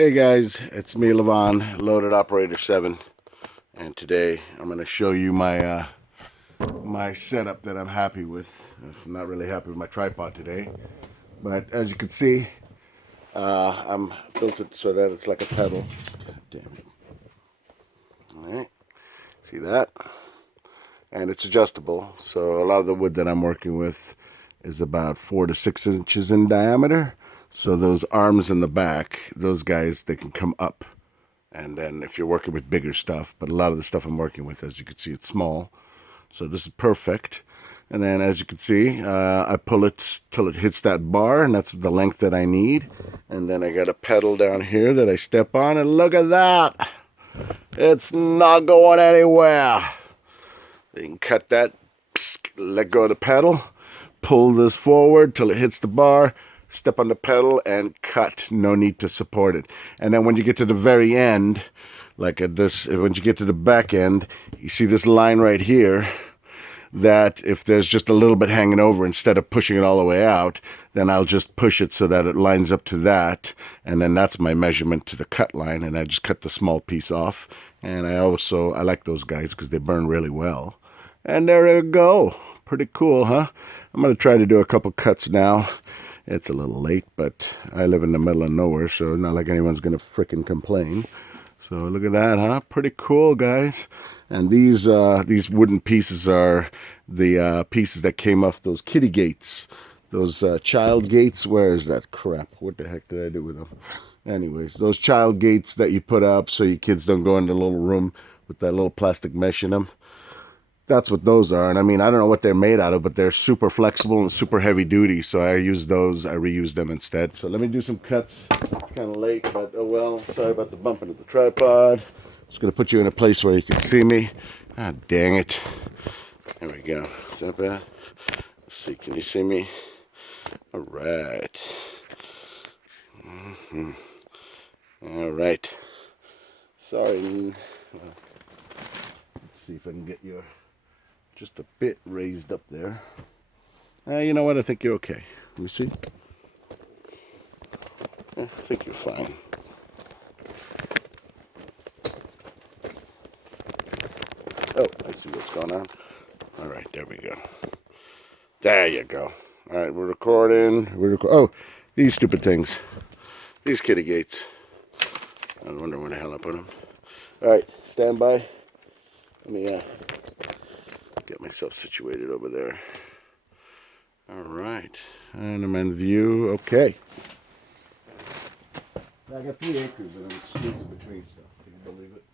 Hey guys, it's me, Levon, Loaded Operator 7, and today I'm going to show you my my setup that I'm happy with. I'm not really happy with my tripod today, but as you can see, I'm built it so that it's like a pedal. God damn it! All right, see that? And it's adjustable. So a lot of the wood that I'm working with is about 4 to 6 inches in diameter. So those arms in the back, those guys, they can come up. And then if you're working with bigger stuff, but a lot of the stuff I'm working with, as you can see, it's small. So this is perfect. And then as you can see, I pull it till it hits that bar, and that's the length that I need. And then I got a pedal down here that I step on, and look at that. It's not going anywhere. You can cut that, let go of the pedal, pull this forward till it hits the bar, step on the pedal and cut. No need to support it. And then when you get to the very end, like at this, when you get to the back end, you see this line right here, that if there's just a little bit hanging over, instead of pushing it all the way out, then I'll just push it so that it lines up to that, and then that's my measurement to the cut line, and I just cut the small piece off. And I like those guys because they burn really well. And there you go. Pretty cool, huh? I'm going to try to do a couple cuts now. It's a little late, but I live in the middle of nowhere, so not like anyone's going to frickin' complain. So look at that, huh? Pretty cool, guys. And these wooden pieces are the pieces that came off those kitty gates. Those child gates. Where is that crap? What the heck did I do with them? Anyways, those child gates that you put up so your kids don't go in the little room with that little plastic mesh in them. That's what those are. And I mean, I don't know what they're made out of, but they're super flexible and super heavy duty. So I use those. I reuse them instead. So let me do some cuts. It's kind of late, but oh well. Sorry about the bumping of the tripod. Just going to put you in a place where you can see me. Ah, dang it. There we go. Is that bad? Let's see. Can you see me? All right. All right. Sorry. Well, let's see if I can get your just a bit raised up there. You know what? I think you're okay. Let me see. I think you're fine. Oh, I see what's going on. All right, there we go. There you go. All right, we're recording. Oh, these stupid things. These kitty gates. I wonder when the hell I put them. All right, stand by. Let me get myself situated over there. All right, and I'm in view. Okay. I got 3 acres and I'm squeezing between stuff. Can you believe it?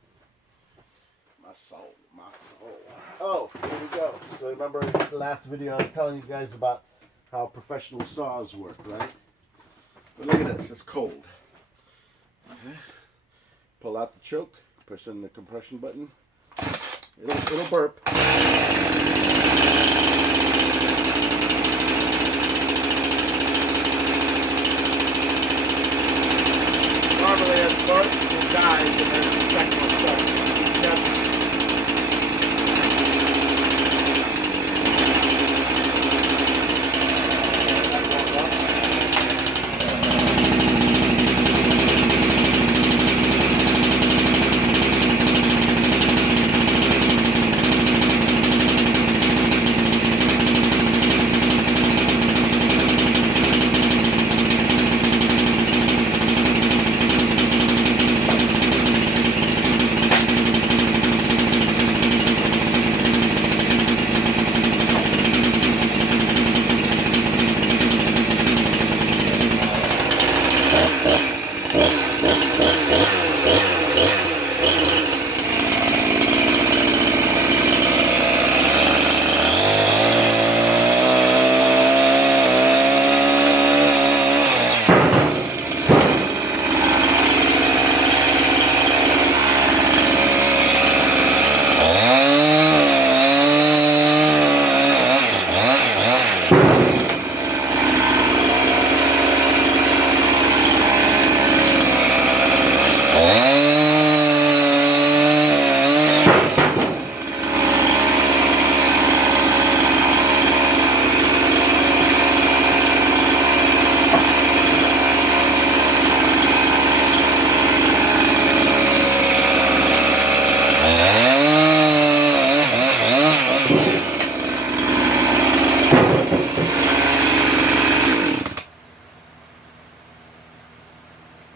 My soul, my soul. Oh, here we go. So remember in the last video I was telling you guys about how professional saws work, right? But look at this, it's cold. Okay. Pull out the choke, press in the compression button. It'll burp. Normally it burps and dies and then it's second stuff.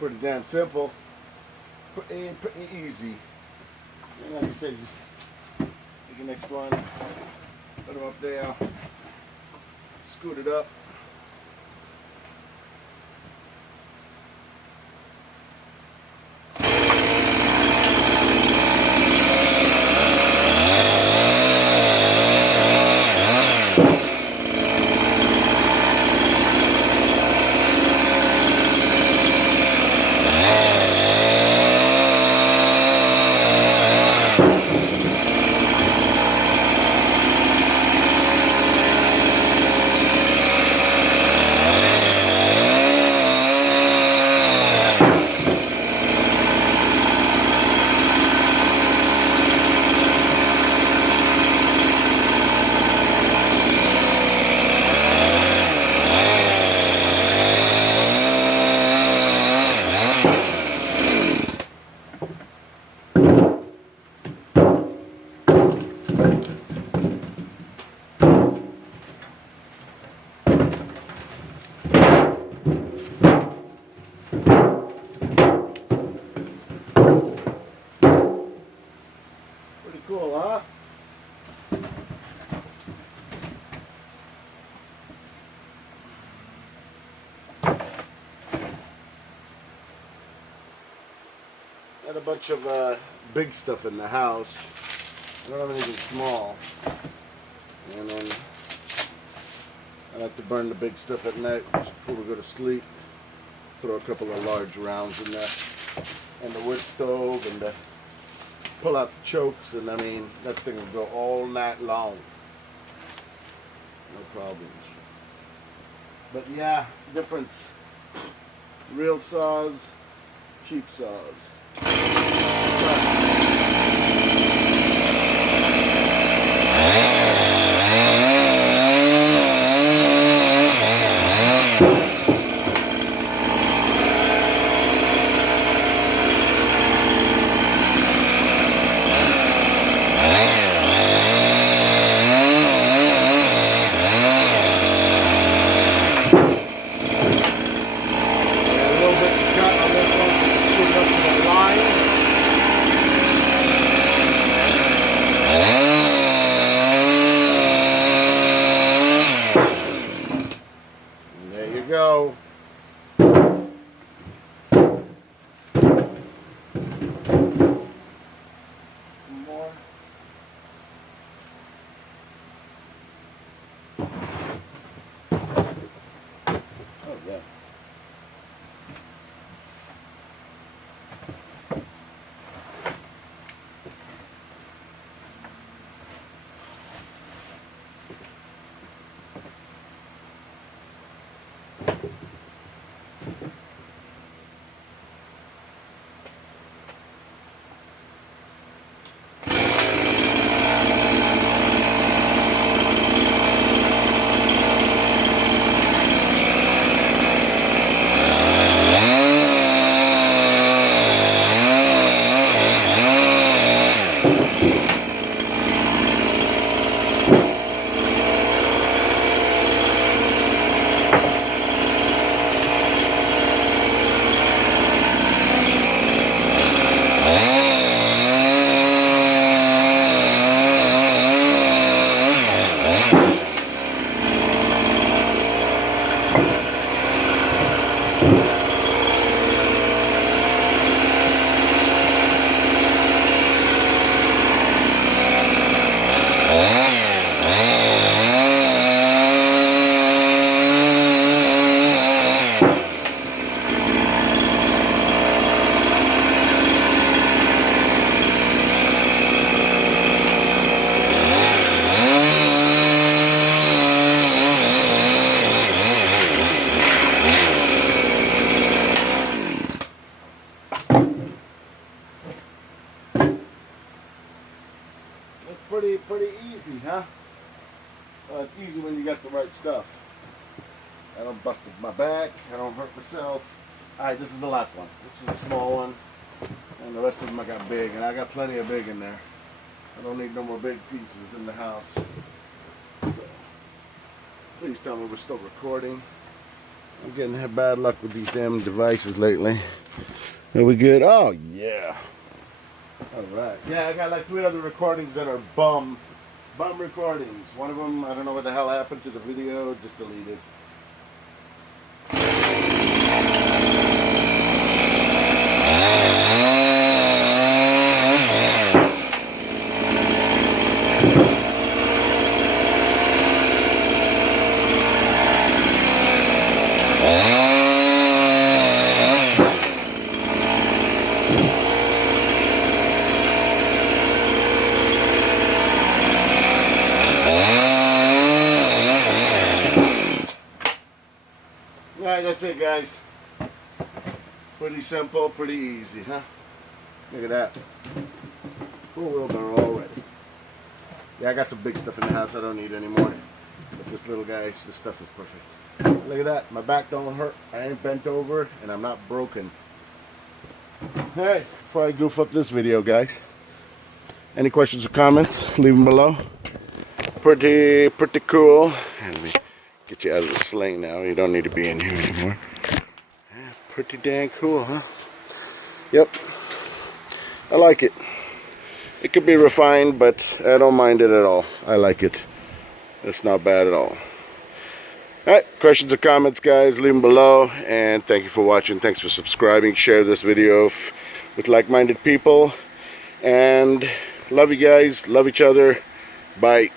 Pretty damn simple. Pretty easy. And like I said, just take the next one, put them up there, scoot it up. Pretty cool, huh? Got a bunch of big stuff in the house. I don't have anything small. And then I like to burn the big stuff at night just before we go to sleep. Throw a couple of large rounds in there. And the wood stove and pull out the chokes, and I mean, that thing will go all night long. No problems. But yeah, difference. Real saws, cheap saws. Go. More. Oh yeah. Pretty easy, huh? Well, it's easy when you got the right stuff. I don't bust my back. I don't hurt myself. All right, this is the last one. This is a small one, and the rest of them I got big, and I got plenty of big in there. I don't need no more big pieces in the house. So, please tell me we're still recording. I'm getting bad luck with these damn devices lately. Are we good? Oh, yeah. All right. Yeah, I got like 3 other recordings that are bum recordings. One of them, I don't know what the hell happened to the video, just deleted. Alright, that's it, guys. Pretty simple, pretty easy, huh? Look at that. 4-wheel barrel already. Yeah, I got some big stuff in the house I don't need anymore. But this little guy, this stuff is perfect. Look at that. My back don't hurt. I ain't bent over, and I'm not broken. Alright, before I goof up this video, guys, any questions or comments, leave them below. Pretty cool. Let me get you out of the sling now. You don't need to be in here anymore. Yeah, pretty dang cool, huh? Yep. I like it. It could be refined, but I don't mind it at all. I like it. It's not bad at all. Alright, questions or comments, guys, leave them below. And thank you for watching. Thanks for subscribing. Share this video with like-minded people. And love you guys. Love each other. Bye.